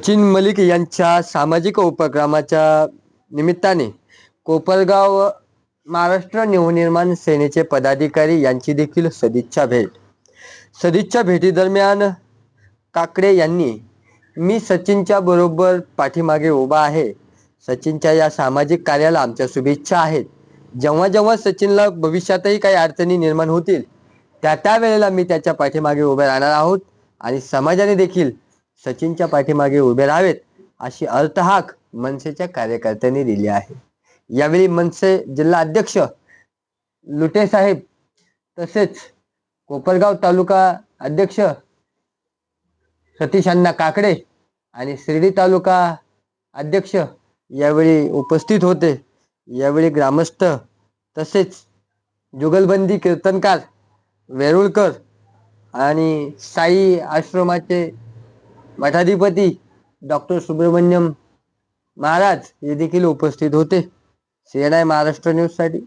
सचिन मलिक यांच्या सामाजिक उपक्रमाच्या निमित्ताने कोपरगाव महाराष्ट्र नवनिर्माण सेनेचे पदाधिकारी यांची देखील सदिच्छा भेट. सदिच्छा भेटीदरम्यान काकडे यांनी मी सचिनच्या बरोबर पाठीमागे उभा आहे. सचिनच्या या सामाजिक कार्याला आमच्या शुभेच्छा आहेत. जेव्हा जेव्हा सचिनला भविष्यातही काही अडचणी निर्माण होतील त्या त्या वेळेला मी त्याच्या पाठीमागे उभे राहणार आहोत आणि समाजाने देखील सचिनच्या पाठीमागे उभे राहावेत अशी अर्थहाक मनसेच्या कार्यकर्त्यांनी दिली आहे. यावेळी मनसे जिल्हा अध्यक्ष लुटे साहेब तसेच कोपरगाव तालुका अध्यक्ष सतीश अण्णा काकडे आणि शिर्डी तालुका अध्यक्ष यावेळी उपस्थित होते. यावेळी ग्रामस्थ तसेच जुगलबंदी कीर्तनकार वेरुळकर आणि साई आश्रमाचे मठाधिपती डॉक्टर सुब्रमण्यम महाराज हे देखील उपस्थित होते. सी आय महाराष्ट्र न्यूजसाठी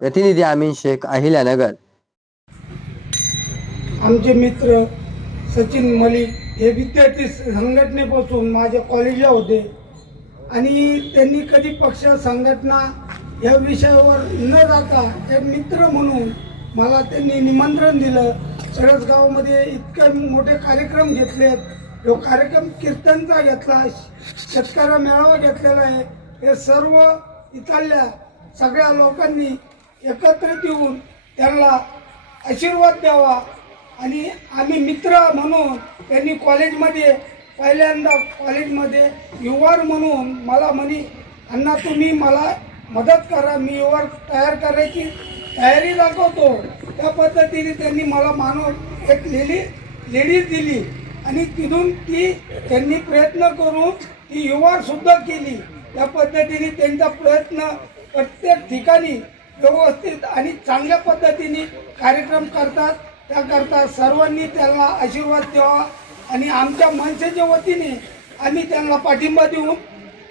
प्रतिनिधी अमीन शेख अहिल्यानगर आमचे मित्र सचिन मलिक हे विद्यार्थी संघटनेपासून माझ्या कॉलेजला होते. आणि त्यांनी कधी पक्ष संघटना या विषयावर न जाता एक मित्र म्हणून मला त्यांनी निमंत्रण दिलं. सरसगावमध्ये इतके मोठे कार्यक्रम घेतलेत. जो कार्यक्रम कीर्तनचा घेतला शेतकऱ्या मेळावा घेतलेला आहे. हे सर्व इथल्या सगळ्या लोकांनी एकत्रित येऊन त्यांना आशीर्वाद द्यावा. आणि आम्ही मित्र म्हणून त्यांनी कॉलेजमध्ये पहिल्यांदा कॉलेजमध्ये युवर म्हणून मला म्हणी अण्णा तुम्ही मला मदत करा. मी युवर तयार करायची तयारी दाखवतो. त्या पद्धतीने त्यांनी मला मानव एक लेडी लेडीज दिली. आणि तिथून ती त्यांनी प्रयत्न करून ती युवासुद्धा केली. त्या पद्धतीने त्यांचा प्रयत्न प्रत्येक ठिकाणी व्यवस्थित आणि चांगल्या पद्धतीने कार्यक्रम करतात. त्याकरता सर्वांनी त्यांना आशीर्वाद द्यावा आणि आमच्या मनसेच्या वतीने आम्ही त्यांना पाठिंबा देऊन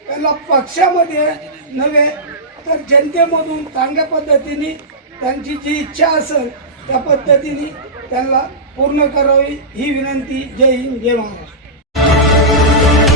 त्यांना पक्षामध्ये नव्हे तर जनतेमधून चांगल्या पद्धतीने त्यांची जी इच्छा असेल त्या पद्धतीने त्यांना पूर्ण करावी ही विनंती जय हिंद जय महाराष्ट्र.